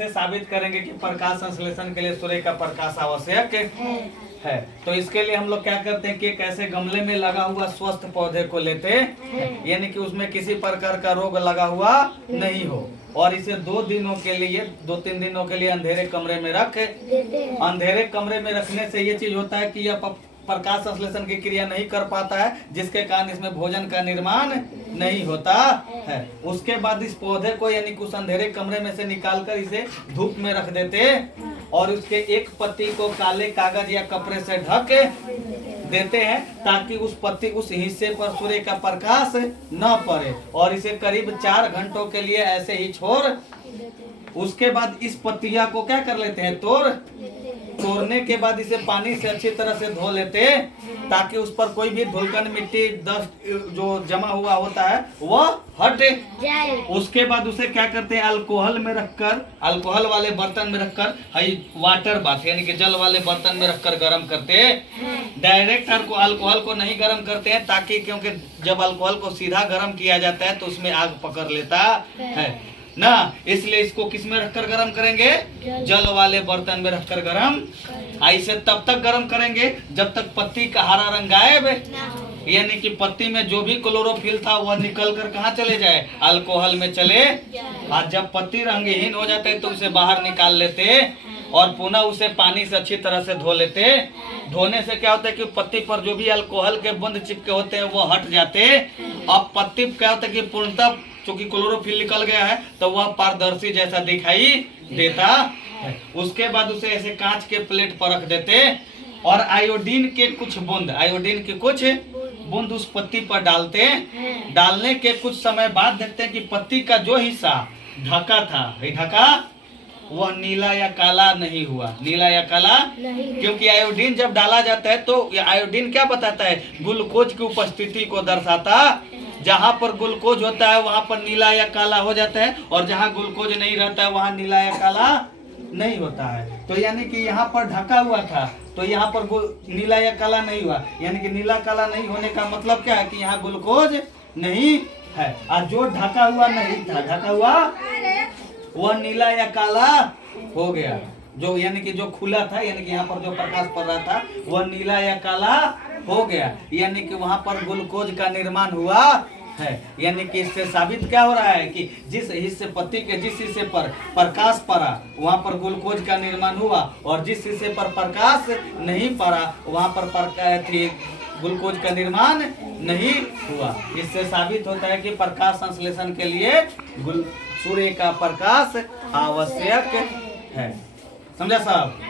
से साबित करेंगे कि प्रकाश संश्लेषण के लिए सूर्य का प्रकाश आवश्यक है। तो इसके लिए हम लोग क्या करते हैं कि एक ऐसे गमले में लगा हुआ स्वस्थ पौधे को लेते हैं, यानी कि उसमें किसी प्रकार का रोग लगा हुआ नहीं हो, और इसे 2-3 दिनों के लिए अंधेरे कमरे में रख अंधेरे कमरे में रखने से ये चीज होता है कि यह प्रकाश संश्लेषण की क्रिया नहीं कर पाता है, जिसके कारण इसमें भोजन का निर्माण नहीं होता है। उसके बाद इस पौधे को यानी कुछ अंधेरे कमरे में से निकालकर इसे धूप में रख देते और उसके एक पत्ती को काले कागज या कपड़े से ढक देते हैं ताकि उस हिस्से पर सूर्य का प्रकाश न पड़े, और इसे करीब 4 घंटों के लिए ऐसे ही छोड़ उसके बाद इस पत्तिया को क्या कर लेते हैं, तोड़ने के बाद इसे पानी से अच्छी तरह से धो लेते ताकि उस पर कोई भी धुलकन मिट्टी डस्ट जो जमा हुआ होता है वह हट जाए। उसके बाद उसे क्या करते हैं, अल्कोहल वाले बर्तन में रखकर वाटर बाथ यानी कि जल वाले बर्तन में रखकर गर्म करते हैं। डायरेक्ट अल्कोहल को नहीं गर्म करते हैं ताकि क्योंकि जब अल्कोहल को सीधा गर्म किया जाता है तो उसमें आग पकड़ लेता है ना, इसलिए इसको किस में रखकर गरम करेंगे, जल वाले बर्तन में रखकर गरम। ऐसे तब तक गरम करेंगे जब तक पत्ती का हरा रंग गायब यानी कि पत्ती में जो भी क्लोरोफिल था वह निकल कर कहाँ चले जाए, अल्कोहल में चले। और जब पत्ती रंगहीन हो जाते तो उसे बाहर निकाल लेते और पुनः उसे पानी से अच्छी तरह से धो लेते। धोने से क्या होता है कि पत्ती पर जो भी अल्कोहल के बूंद चिपके होते हैं वो हट जाते। अब पत्ती क्या होता है कि पूर्णतः चूंकि क्लोरोफिल निकल गया है तो वह पारदर्शी जैसा दिखाई देता है। उसके बाद उसे ऐसे कांच के प्लेट पर रख देते और आयोडीन के कुछ बूंद उस पत्ती पर डालते। डालने के कुछ समय बाद देखते हैं कि पत्ती का जो हिस्सा ढका था वह नीला या काला नहीं हुआ, क्योंकि आयोडीन जब डाला जाता है तो आयोडीन क्या बताता है, ग्लूकोज की उपस्थिति को दर्शाता। जहाँ पर ग्लूकोज होता है वहाँ पर नीला या काला हो जाता है, और जहाँ ग्लूकोज नहीं रहता है वहाँ नीला या काला नहीं होता है। तो यानी कि यहाँ पर ढका हुआ था तो यहाँ पर नीला या काला नहीं हुआ, यानी कि नीला काला नहीं होने का मतलब क्या है कि यहाँ ग्लूकोज नहीं है। और जो ढका हुआ नहीं था, ढका हुआ वह नीला या काला हो गया। जो यानी कि जो खुला था यानी कि यहाँ पर जो प्रकाश पड़ रहा था वह नीला या काला हो गया, यानी कि वहाँ पर ग्लूकोज का निर्माण हुआ है। यानी कि इससे साबित क्या हो रहा है कि जिस हिस्से पत्ती के जिस हिस्से पर प्रकाश पड़ा वहाँ पर ग्लूकोज का निर्माण हुआ, और जिस हिस्से पर प्रकाश नहीं पड़ा वहाँ पर ग्लूकोज का निर्माण नहीं हुआ। इससे साबित होता है कि प्रकाश संश्लेषण के लिए सूर्य का प्रकाश आवश्यक है। समझा साहब?